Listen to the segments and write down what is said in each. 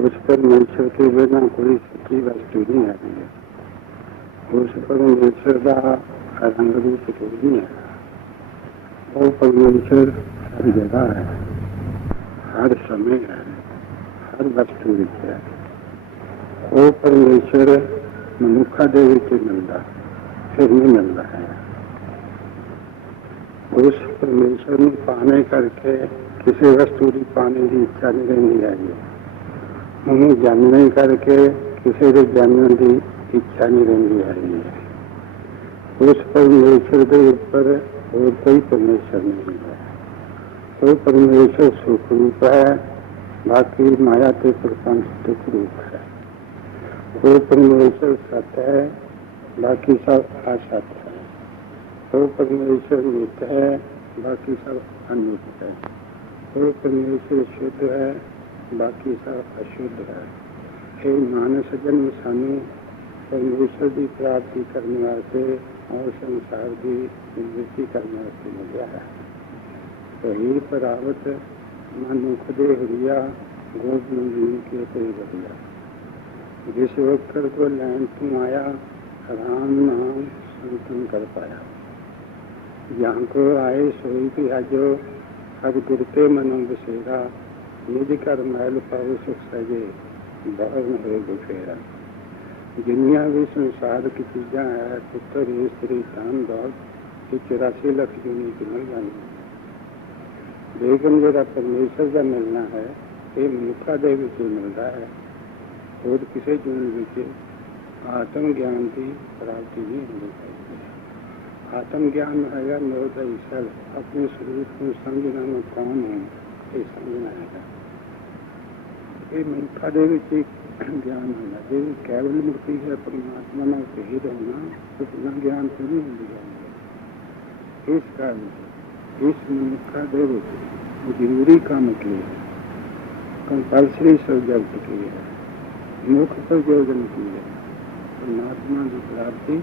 उस परमेश्वर के बिना कोई सच्ची वस्तु नहीं आ रही है। उस परमेश्वर का रंग रूप कोई नहीं है। वो परमेश्वर हर जगह है, हर समय है, हर वस्तु विच है। वो परमेश्वर मनुखा दे विच मिलता, फिर नहीं मिलता है। उस परमेश्वर को पाने करके किसी वस्तु की पाने की इच्छा नहीं रही है। उन्होंने जानने करके किसी के जानने की इच्छा नहीं रही है। उस परमेश्वर के ऊपर और कोई परमेश्वर नहीं है। तो परमेश्वर सुख रूप है, बाकी माया के प्रपंच दुख रूप है। वो परमेश्वर सत्य है, बाकी सब असत है। वो परमेश्वर नित्य है, बाकी सब अनित्य है। वो परमेश्वर शुद्ध है, बाकी सब अशुद्ध है। हे मानस जन्म सानू परमेश्वर की प्राप्ति करने वास्ते और संसार की निवृत्ति करने वास्ते मिला है। तो ही परावत मनुख दे हरिया गोविंद के ते बढ़िया। जिस वक्त को लैन तू आया राम नाम संतन कर पाया। यहाँ को आए सोई की हजो हर गुरते मनो बसेरा। निज कर मैल पाओ सुख सजे बहुत हो गुफेरा। दुनिया भी संसार की चीज़ा है, पुत्र स्त्री धन दौलत 84 लाख दुनिया की मिल जानी। लेकिन जरा परमेश्वर का मिलना है, ये मनुखा दे विच मिलता है। और किसी जून विच आत्म ज्ञान की प्राप्ति नहीं होनी चाहिए। आत्म ज्ञान है नो द सेल्फ, अपने स्वरूप को समझना मैं कौन हूँ ये समझना है। ये मनुखा दे विच ज्ञान होना जो केवल मुक्ति है परमात्मा में शहीद होना, तो बिना ज्ञान से नहीं मिल जाएंगे। इस कारण इस मनुखा दे विच जरूरी काम किए, कंपल्सरी सब्जेक्ट किए है, मुख्य प्रयोजन किए परमात्मा की प्राप्ति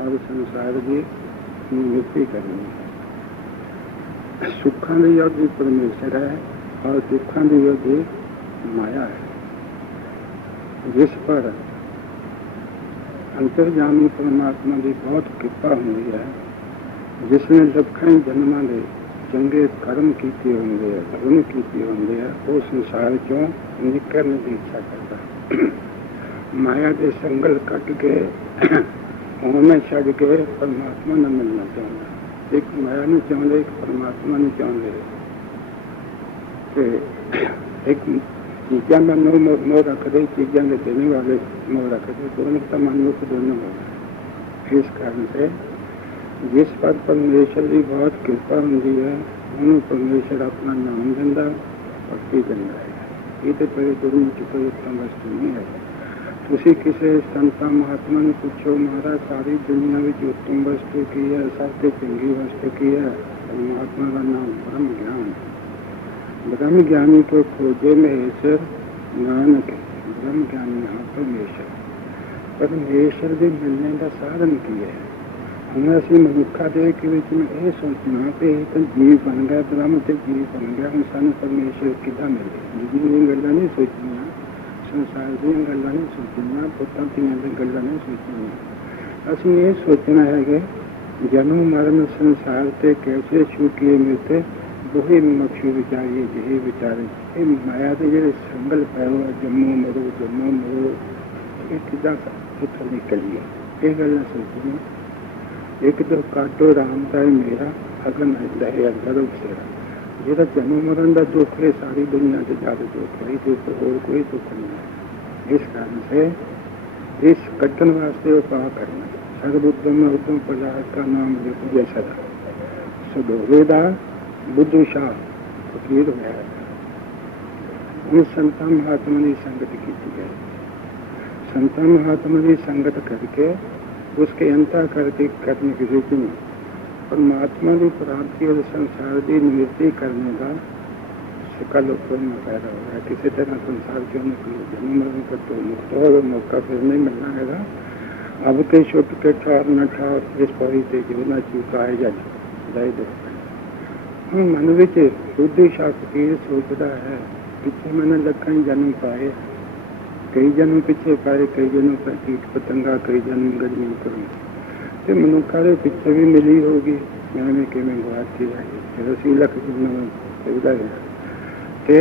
और संसार की निवृत्ति करनी है। सुखों की योगी परमेश्वर है और दुखों की योगी माया है। जिस पर अंतर्जामी परमात्मा की बहुत कृपा हुई है, जिसने लखां जन्मां दे चंगे कर्म किए होंगे, गुण किए होंगे, वो संसार चों निकलने की इच्छा करता। माया के संगल कट के उन्हें छड़ के परमात्मा ने मिलना चाहता। एक माया नहीं चाहते, एक परमात्मा नहीं चाहते। एक चीज़ों का मोह रखते, चीज़ों के देने वाले मोह रखते, दोनों का मनुष्य दोनों हो। इस कारण से जिस पर परमेश्वर की बहुत कृपा होती है, उन्होंने परमेश्वर अपना नाम देंदा, भक्ति देंदा है। ये तो पहले गुरु की कोई उत्तम वस्तु नहीं है। तुसी किसी संता महात्मा ने पूछो, महाराज सारी दुनिया में उत्तम वस्तु की है, सबसे चंगी वस्तु की है? परमात्मा का नाम ब्रह्म ज्ञान। ब्रह्म ज्ञानी को खोजे महेश्वर नानक, ब्रह्म ज्ञानी यहाँ परमेश्वर। परमेश्वर के मिलने का साधन की है। हमें असी मनुखा दे के विच में यह सोचना कि तो जीव बन गया, ब्रह्म तो जीव बन गया, हम सानू परमेश्वर किदा मिले। जिंदगी गल्लां नहीं सोचनिया, संसार दी गल्लां नहीं सोचनिया, पुत्तां धीआं दी गल्लां नहीं सोचनिया। असी ये सोचना है कि जन्म मरण संसार से कैसे छूटिए मिलते वही मक्षु विचारिए यही विचारे। ये माया के जो संगल पै हुआ जम्मू मरो ये किदा इतों निकलिए, ये गल्लां सोचनिया। एक तो काटो राम का मेरा अगन दहे अंदर उसेरा। जो जन्म मरण का दुख है सारी दुनिया से ज्यादा दुख है, दुख और कोई दुख नहीं है। इस कारण से इस कटन वास्ते उपाय करना। सर्वोत्तम में उत्तम पदार्थ का नाम जय सदा सुधोवेदा बुद्धू शाह फकीर होया। उन संता महात्मा की संगत की गई। संता महात्मा की संगत करके उसके अंतर करके करने की रीति में परमात्मा की प्राप्ति और संसार की निवृत्ति करने का सकल उत्पन्न पैदा हो गया। किसी तरह संसार के जन्म मरण का तो मुक्त हो, मौका फिर नहीं मिलना है। अब के छुट के ठार न ठार इस परी से जीवना चुकाए जाए दो। मन विच बुद्धि शाह फकीर सोचता है पिछे मैंने लखन जन्म पाए, कई जन्म पिछे पाए, कई जन्म पर कीट पतंगा, कई जन्म गजनी करूँ तो मनुखा के पिछे भी मिली होगी, मैंने कि मैं गुआती रही रसी लख जन्म ते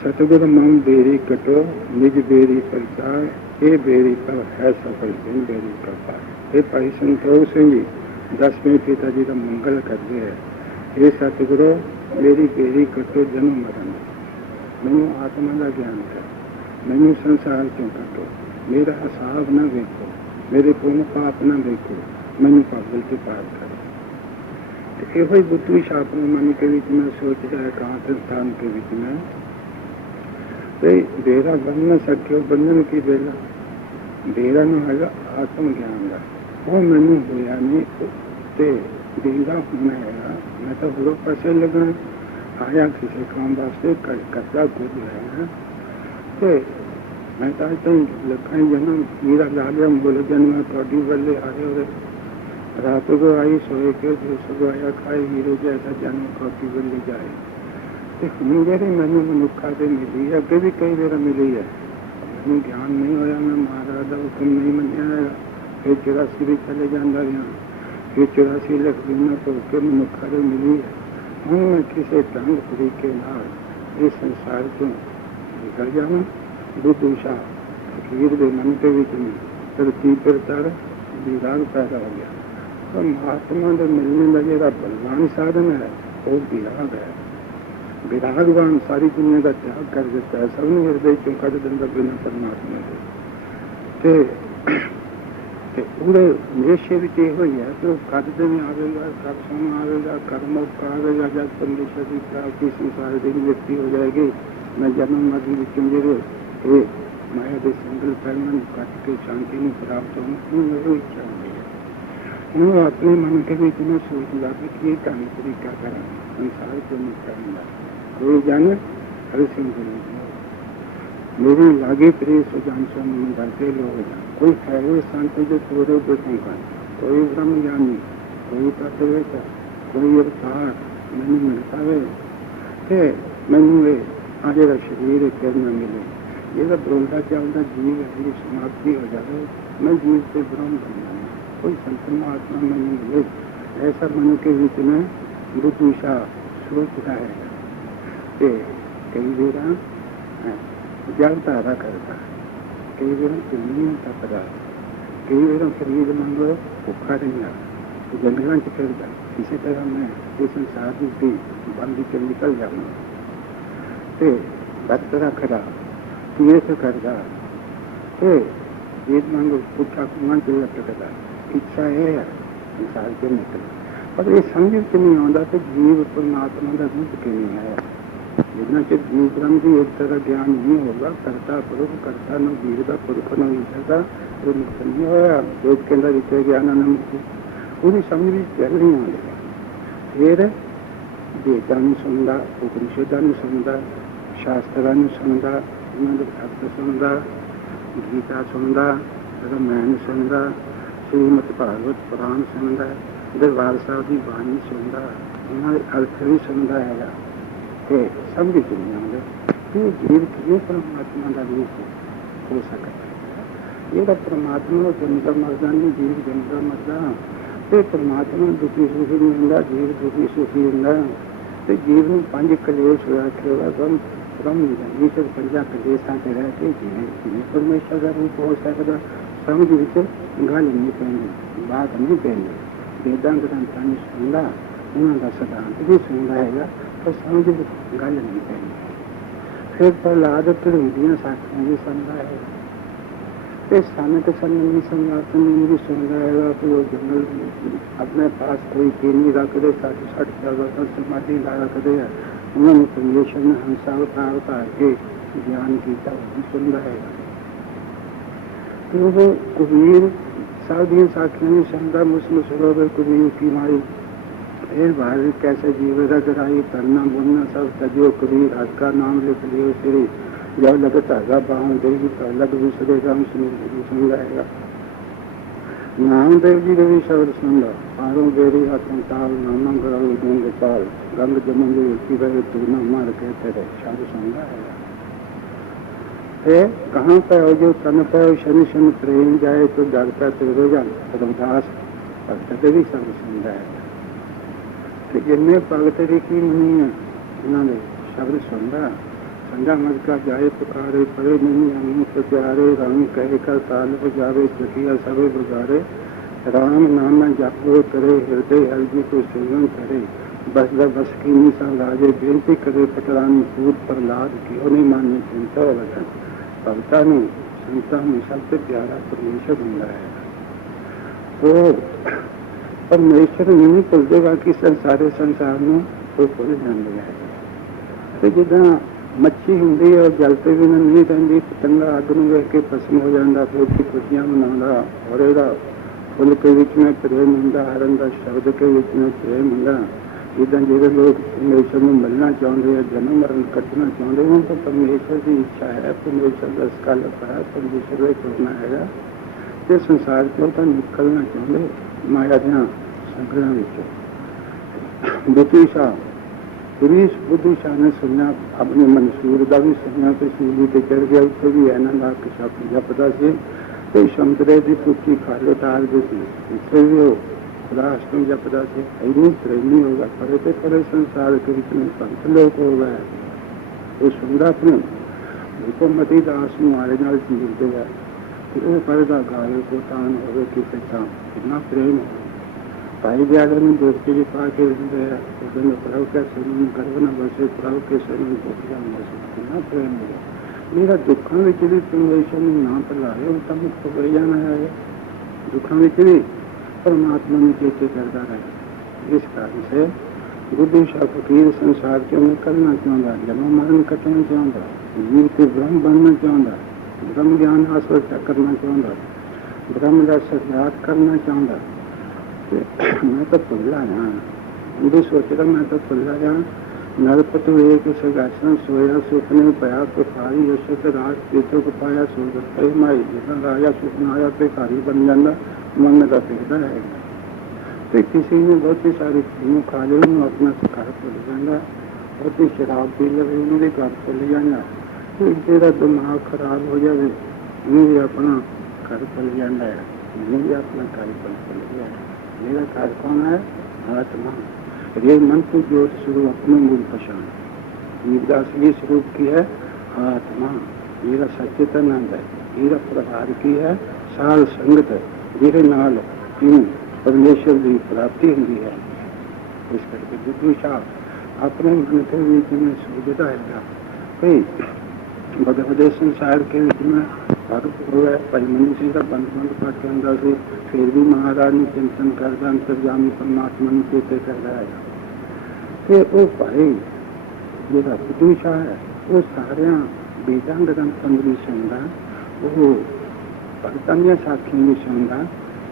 सतगुर मम बेरी कटो निज बेरी प्रचार, ये बेरी पर है सफल दिन बेरी का पार। ये भाई संतोष सिंह जी 10वें पिता जी का मंगल करते हैं। ये सतगुरु मेरी बेरी कटो जन्म मरण, मैनू आत्मा का ज्ञान कर, मैनू संसार क्यों कटो, मेरा हिसाब ना देखो, मेरे पुण्य पाप ना देखो, मैनू पागल से पार करो। यो ही बुद्धि छाप मन के बीच में सोच रहा है कहाँ संस्थान के बीच में बेरा बन न सको, बंधन की बेला बेरा न है आत्म ज्ञान का, वो मैनू होया नहीं ते बेरा होना है। मैं तो बुरो पैसे लगना आया किसी काम वास्ते करता खुद है ते मैं तो आज लखा जन्म मेरा ला लिया बोले जन्म थोड़ी वाले आ रहे हो रात को आई सोए के सुबह आया खाए हीरो जैसा जन्म कॉपी बन जाए। मेरे मैनू मनुखा से मिली है, अगे भी कई बार मिली है, मैनू ज्ञान नहीं होया, मैं महाराज का हुक्म नहीं मनिया है। फिर 84 भी चले जाता रहा, फिर 84 लख दुनिया तो होकर मनुखा से मिली है। हूँ मैं किसी ढंग तरीके इस संसार को निकल जाऊँ दुदूषा फकीर के मन के बीच में तरती पर तर विराग पैदा हो गया। तो महात्मा के मिलने का जो बलवान साधन है वो विराग है। विरागवान सारी दुनिया का त्याग कर देता है, सब हृदय चो कट देता बिना परमात्मा के पूरे निश्चय भी हो है तो कद दिन आएगा, कब समय आएगा, कर्म आएगा, जब परमेश्वर की प्राप्ति संसार की व्यक्ति हो जाएगी। मैं जन्म मरण विचंगे माया के संकल कर्म कट के शांति में प्राप्त होना मेरी इच्छा होती है। उन्होंने अपने मन के बीच में सोच लगा कि ये ढंग तरीका करें संसार को निकालना कोई जाने हर सिंह मेरी लागे प्रिय सुजान सो मन डरते लोग जान कोई ठहरे संत जो थोड़े देखूंगा, कोई ब्रह्म ज्ञानी, कोई तत्वेता, कोई अवतार मैंने मिलता है मैनू आज का शरीर फिर न मिले। ये तो बोलता चलता जीव है समाप्ति हो जाए, मैं जीव से ब्रह्म बन जाऊँ, कोई संत महात्मा में नहीं मिले। ऐसा मन के बीच में बुद्धूषा सोच रहा है कई बेरा जल धारा करता, कई बेरा चुनी तपदा, कई बेरा शरीर मंगो भुखा रहना जंगलों च फिरता। इसी तरह मैं इस संसार की बंदी के निकल जाऊँ तो व्रत रखदा तीर्थ करता वेद मांगो पुछा कुआं च लटकदा। इच्छा है संसार के निकल, पर ये समझ च नहीं आता कि जीव परमात्मा का रूप कि नहीं है। जितना चर जीव ब्रह्म की एक तरह ज्ञान नहीं होगा, करता पुरुष करता न जीव का पुरुष न विचारता वो मुक्त नहीं होया। वेद के अंदर विषय ज्ञान न मुक्ति पूरी समझ भी चल नहीं आएगा। फिर वेदा सुनता, उपनिषदा सुनता, शास्त्रा सुनता, उन्होंने भक्त सुनता, गीता सुनता, रामायण सुनता, श्रीमद भागवत पुराण सुनता, दरबार साहब की बाणी सुनता, उन्होंने अर्थ भी सुनता है। समझ नहीं आते ये जीव ये परमात्मा का रूप हो सकता है। ये परमात्मा जनता मरदा नहीं, जीव जनता मरदा। तो परमात्मा दुखी सुखी नहीं होंगे, जीव दुखी सुखी होंगे। तो जीव में 5 कलेश रखे होगा, ब्रह्म सब 5 कलेशा से रह के जीव परमेश्वर का रूप हो सकता। समझ विच गल नहीं पैंदी, बात नहीं पैंदी। वेदांत ग्रंथों ने सुनता, उन्होंने सिद्धांत भी सुनता है पर समझ गल नहीं पैंदी। फिर प्रहलाद धड़ूदियां साखियां भी सुनता है, तो सन तो सन नहीं सुनता भी सुनता है कि वो जंगल अपने पास कोई केनी रखते 60 समाधि ला रखते हैं। उन्होंने परमेश्वर ने हंसा अवतार उतार के ज्ञान किया वो सुनता है। तो वो कबीर सब दी साखियां नहीं सुनता, मुस्लिम सरोवर कबीर की मारी फिर भारत कैसे जीव रगराई करना बोलना सब सजो कबीर हक का नाम लिख लियो श्री जब लग धागा बाहन देगी तो अलग दूसरे राम सुन जाएगा। नामदेव जी का भी शब्द सुन लो, पारों बेरी हाथों ताल नामा गढ़ गंग पाल गंग जमन की रहे तू न मार कहते रहे शब्द सुन रहा है। है कहाँ पे हो जो तन पे शनि शनि प्रेम जाए तो डरता तेरे जान रमदास भगत भी सब सुनता है तो जिनमें भगत की नहीं है उन्होंने शब्द सुनता संजा मज का जाए पुकारे परे नहीं हम तो प्यारे राम कहे कर ताल बजावे सखिया सबे बुझारे राम नाम जापो करे हृदय हल्दी को सेवन करे बस बस की निशा राजे बेनती करे पटरानी पूत प्रहलाद की नहीं मान्य चिंता वचन भगता ने संता में सबसे प्यारा परमेश्वर मिला है तो परमेश्वर नहीं भुल देगा कि सारे संसार में तो भुल जाएगा तो जिदा मच्छी होंगी और जलते भी नहीं रहती पतंगा अग में वेख के भस्म हो जाता फिर खुशियां मना और फुल के विच में प्रेम होंगे हरन का शब्द के विच में प्रेम होंगे जिदा जो लोग परमेश्वर में मिलना चाहते हैं जन्म मरण कटना चाहते हैं तो परमेश्वर की इच्छा है परमेश्वर का स्कालप है परमेश्वर में जुड़ना है तो संसार को तो निकलना चाहते माया दियां संकलों बुद्धिशा पुरीश बुद्धिशा ने सुनिया अपने मंसूर का भी सुनिया तो सूली से चढ़ गया उत्थे भी है ना कि शब्द जपदा से तो समुद्रे की पुची खालो टाल दी उत्थे भी वो खुदाष्टम जपदा से इन्नी प्रेमी होगा परे तो परे संसार के इतने पंथ लोग हो गए वो सुनता अपने रूपमती दास मारे नाल जीवते है कि वो पढ़ता गावे को तान हो किसी का कितना प्रेम हो भाई ब्याह में दोस्ती जी पा के प्रभु के शरीर गर्भ न बसे प्रभु के शरीर कितना प्रेम हो मेरा दुखों में भी परमेश्वर ने नाम पर लाए तब तो बह जाना है दुखों में भी परमात्मा ने चेते करता रहे इस कारण से बुद्धिशा फकीर संसार क्यों निकलना चाहता जन्म मरण कटना चाहता जीव के ब्रह्म बनना चाहता ब्रह्म ज्ञान हासिल करना चाहता ब्रह्म का सत्याग करना चाहता मैं तो भुला जाना मुझे सोच रहा मैं तो भुला जाना नरपत हुए कि सगासन सोया सुपने पाया तो सारी यशत राज पीतों को पाया सो माई जितना राजा सुपना आया तो कारी बन जाना मन का पेड़ा है तो किसी ने बहुत ही सारी चीजों खा ली अपना घर भुल जाना बहुत ही शराब पी ले उन्होंने घर चले जाना तो तेरा दिमाग खराब हो जाए उन्हें अपना घर भुल जाना है उन्हें भी अपना घर भुल गया मेरा घर कौन है आत्मा रे मन को ज्योत स्वरूप अपने मूल पहचान नीरदास ये स्वरूप की है आत्मा मेरा सच्चिदानंद है मेरा प्रभार की है साल संगत है मेरे नाल क्यों परमेश्वर की प्राप्ति होती है इस करके बुद्धिशा अपने मन के बीच में सुविधा है कई बड़े बड़े संसार के बीच में भक्त हो गए पचमनी सिंह का बंद पाठ करता से फिर भी महाराज ने चिंतन करता अंतर्जामी परमात्मा ने चेते कर रहा है फिर वो भाई जो बुद्धिशा है वो सारे वेदांत ग्रंथों भी सुनता वो भक्तों या साखियों भी सुनता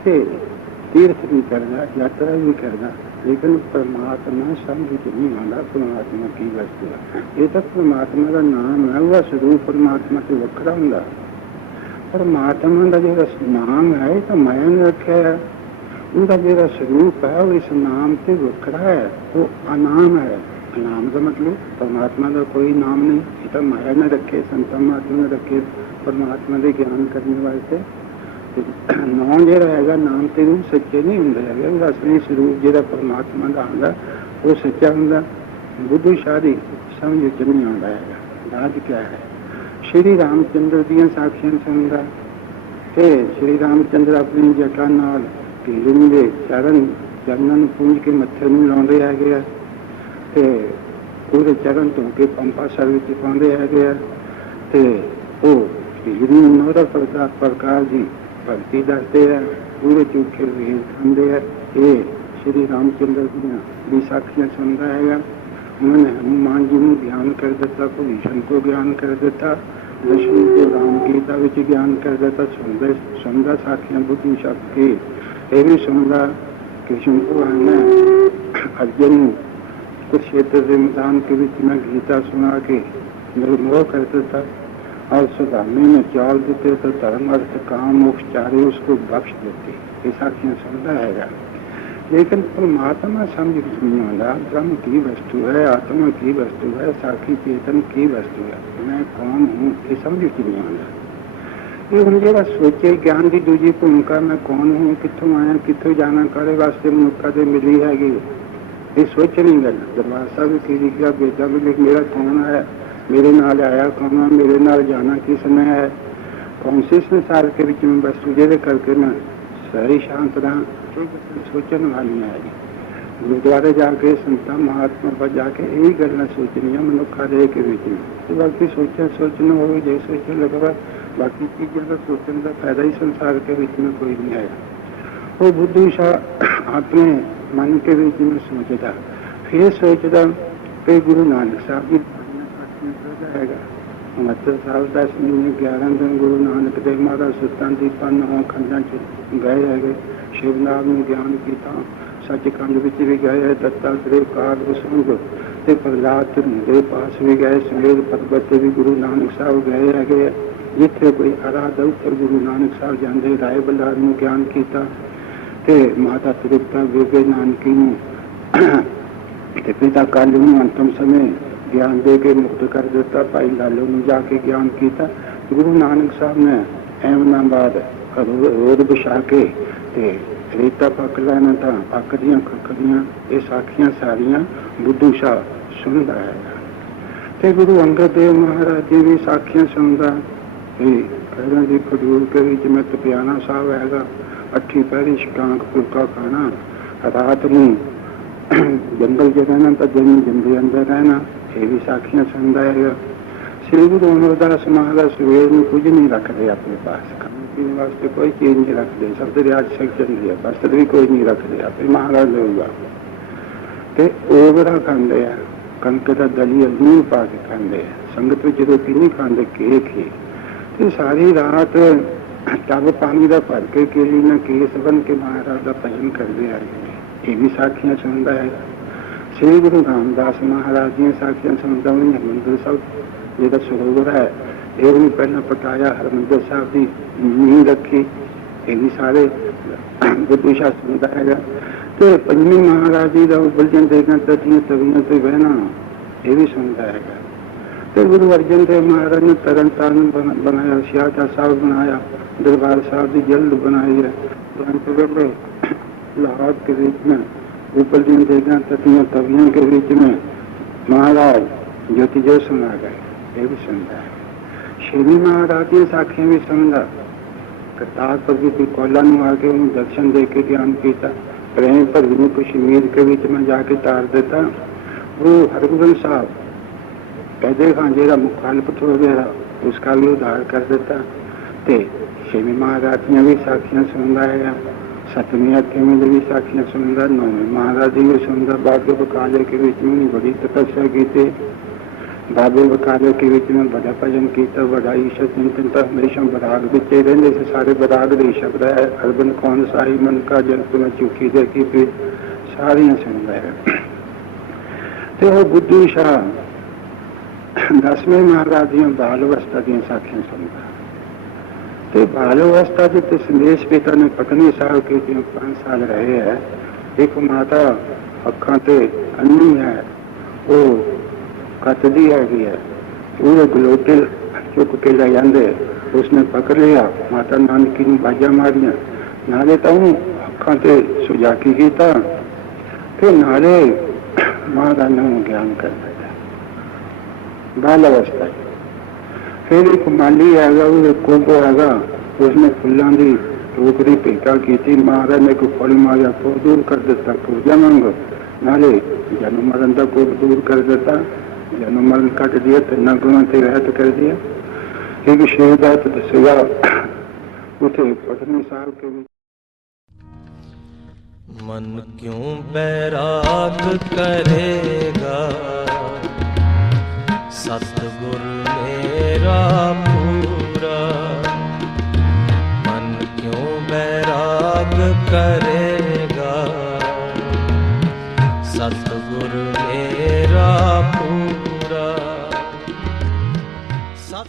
तीर्थ भी करना यात्रा भी करना लेकिन परमात्मा समझ नहीं आता परमात्मा की वस्तु है ये तो परमात्मा का नाम है वह स्वरूप परमात्मा से वखरा होंगे परमात्मा का जो नाम है तो मैं ने रखा है उनका जो स्वरूप है वो इस नाम से वखरा है वो अनाम है अनाम का मतलब परमात्मा का कोई नाम नहीं ये तो माया ने रखे संत महात्मा ने रखे परमात्मा के ज्ञान करने वास्ते नाम जो रहेगा नाम के रूप सच्चे नहीं होंगे असली स्वरूप जो परमात्मा का आंदा वो सच्चा होंगे बुद्धिशाली समझ च नहीं आता है राज क्या है श्री रामचंद्र दियां साखियां सुनता ते श्री रामचंद्र अपनी जटा नाल हीरन के चरण पूंज के मत्थे नूं लाउंदे हैगे ते पूरे चरण धो के पंपा सर विच पाउंदे हैगे ते ओ हीरन नौरा प्रकार जी भक्ति दसते हैं पूरे झूठे वेद खाते हैं ये श्री रामचंद्र की साखियां सुनता है उन्होंने हनुमान जी को ज्ञान कर दिता भीषण को ज्ञान कर दिता लक्ष्मण को राम गीता विच ज्ञान कर दिता सुनता साखियां बुद्धि शब्द के ये भी सुनता कृष्ण को आना अर्जुन कुरुक्षेत्र के मैदान के बीच में गीता सुना के निर्मोह कर देता और सुदामी ने चाल देते तो धर्म अर्थ काम मोक्ष चारे उसको बख्श देते ये साखियां सुनता है लेकिन परमात्मा समझ कुछ नहीं आता। ब्रह्म की वस्तु है, आत्मा की वस्तु है, साखी चेतन की वस्तु है, मैं कौन हूँ ये समझ कुछ नहीं आता। ये हम जो सोचे ज्ञान की दूजी भूमिका, मैं कौन हूँ, कितों आया, कितों जाना, काले वास्ते मनुखा से मिली हैगी, ये सोच नहीं गल। दरबार साहब की लिखा, बेटा भी लिख, मेरा कौन है, मेरे नाल आया कौन है, मेरे नाल जाना किसने है, कौन से संसार के विच में वस्तु जेदे करके मैं सही शांत रहा, सोचन वाली है। गुरुद्वारे जाके संता महात्मा पर जाके यही गल्लां सोचनियां मनुखा दे के विच में, तो बाकी सोचना हो जो सोचने लगेगा, बाकी चीज़ों का सोचने का फायदा ही संसार के विच में कोई नहीं है। वो बुद्धू सा अपने मन के विच में सोचता, फिर सोचता कि गुरु नानक साहब की जाएगा। मतलब साल 10 महीने 11 दिन गुरु नानक देव महाराज सुल्तान दीपान 9 खंडा च गए है, शिवनाथ में ज्ञान किया, सचखंड विच भी गए है, दत्तात्रेय काल संग ते प्रहलाद के पास भी गए, समेत पर्वत भी गुरु नानक साहब गए है, जिथे कोई आराध उत्तर गुरु नानक साहब जाते, राय बल्लार में ज्ञान किया, माता तृप्ता बेबे नानकी पिता कालू अंतिम समय ज्ञान दे के मुक्त कर दिता, भाई लालू ने जाके ज्ञान किया। गुरु नानक साहब ने अहमदाबाद रोड बिछा के रेता पक लेना था, पक दियाँ खकदियाँ ये साखियां सारियां बुद्धू शाह सुनता है। तो गुरु अंगद देव महाराज जी भी साखियां सुनता, कहना जी खजूर के बीच में तपियाना साहब हैगा, 8 पहरी शकांक फुलका खाना, रात में जंगल च रहना तो दिन जंगल अंदर रहना, ये भी साखियां सुनता है। श्री गुरु अमरदास महाराज सवेर में कुछ नहीं रखते अपने पास, खाने पीने वास्ते कोई चीज नहीं रखते, सब दरिया सेक्शन दिया, वस्त्र भी कोई नहीं रखते, अपने महाराज होगा तो ओवरा खाते हैं, कणक का दलिया लूण पा के खाते, संगत में रोटी नहीं खाते, केक ही। तो सारी रात टब पानी का भर के केली न केस बन के महाराज का भजन करते आए, ये भी साखियां सुनता है। श्री गुरु रामदास महाराज जी साखियां सुनता हूँ। हरमंदिर साहब जो सरोवर है ये भी पहला पटाया, हरमंदिर साहब की नींह रखी, ये भी सारे बुद्धू शाह सुनता है। तो पंजवीं महाराज जी का उबलजन देखना, तटियां तवियां से बहना, ये भी सुनता है। तो गुरु अर्जन देव महाराज ने तरन तारण बनाया, सियाटा साहब बनाया, दरबार साहब की जल्द बनाई है। लाहौर के बीच में ऊपर दिन देखना, तटियां तवियों के बीच में महाराज ज्योति जो सुना गए, ये भी सुनता है। श्री महाराज की साखियां भी सुनता, करतार पर भी कोला आके उन्हें दर्शन दे के ज्ञान किया, प्रेम पर भी कश्मीर के बीच में जाके तार देता। वो हरगोबिंद साहब कहते खां जेरा मुखालफत हो गया उसका भी उद्धार कर देता। ते छेवीं महाराज ने भी साखियां सुनता है, 7वीं 8वीं भी साखियां सुनता, 9वीं महाराज जी भी सुनता। बाबे बकाले के बीच में बड़ी तपस्या की, बाबे बकाले के बीच में बड़ा भजन किया, बड़ा ईश्वर चिंतन, हमेशा बराग बिचे रहते से, सारे बराग दे शब्द है, हरबन कौन साई मन का जंत में चुकी देखी, फिर सारियां सुनता है। तो वो बुद्धू शाह 10वें महाराज जी बाल अवस्था दी साखियां सुनता। तो बाल अवस्था के संदेश पिता ने पत्नी साहब के 5 साल रहे है। एक माता अखा ते अन्नी है, वो कतदी है, वो गलोटे चुक के ले जाते, उसने पकड़ लिया, माता नानकी ने बाजा मारिया, नाले तो अखा ते सुजाकी किया, फिर नाले महाराज ने ज्ञान कर दिया बाल अवस्था। फिर एक माली हैगा, वो कोगो हैगा, उसने फुलों की टोकरी भेटा की, महाराज ने कोई फल मारिया को दूर कर दिता, पूजा मंग नाले जन्म मरण का कोप दूर कर देता, जन्म मरण कट दिया, 3 गुणों से रहत कर दिया। एक शिवदास दसेगा उठे पत्नी साहब के भी मन क्यों बैराग करेगा, सतगुर मेरा पूरा। मन क्यों बैराग करे